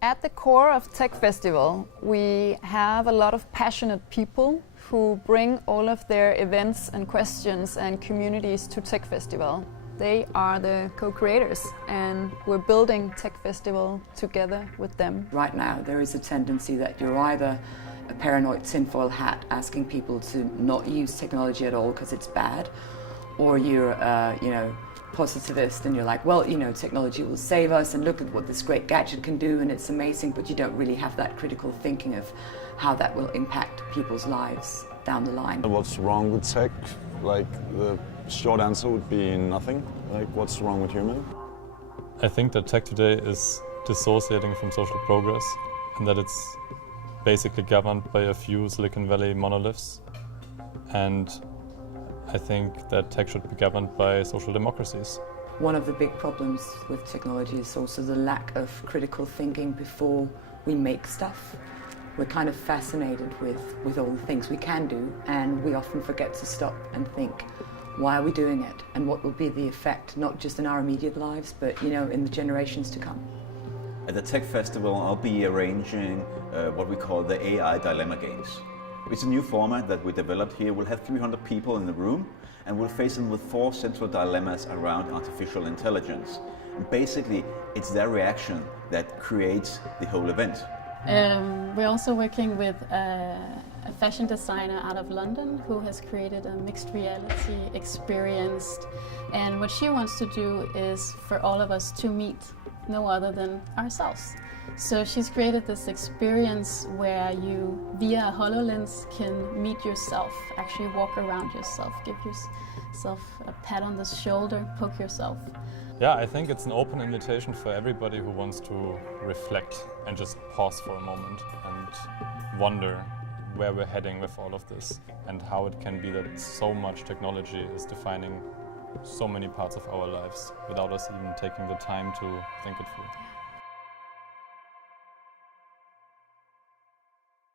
At the core of Techfestival, we have a lot of passionate people who bring all of their events and questions and communities to Techfestival. They are the co-creators and we're building Techfestival together with them. Right now there is a tendency that you're either a paranoid tinfoil hat asking people to not use technology at all because it's bad, or you're positivist and you're like, well, technology will save us and look at what this great gadget can do and it's amazing, but you don't really have that critical thinking of how that will impact people's lives down the line. What's wrong with tech? Like, the short answer would be nothing. Like, what's wrong with human? I think that tech today is dissociating from social progress and that it's basically governed by a few Silicon Valley monoliths. And I think that tech should be governed by social democracies. One of the big problems with technology is also the lack of critical thinking before we make stuff. We're kind of fascinated with all the things we can do, and we often forget to stop and think, why are we doing it? And what will be the effect, not just in our immediate lives, but in the generations to come. At the Techfestival, I'll be arranging what we call the AI Dilemma Games. It's a new format that we developed here. We'll have 300 people in the room and we'll face them with 4 central dilemmas around artificial intelligence. And basically, it's their reaction that creates the whole event. We're also working with a fashion designer out of London who has created a mixed reality experience. And what she wants to do is for all of us to meet no other than ourselves. So she's created this experience where you, via a HoloLens, can meet yourself, actually walk around yourself, give yourself a pat on the shoulder, poke yourself. Yeah, I think it's an open invitation for everybody who wants to reflect and just pause for a moment and wonder where we're heading with all of this and how it can be that so much technology is defining so many parts of our lives without us even taking the time to think it through.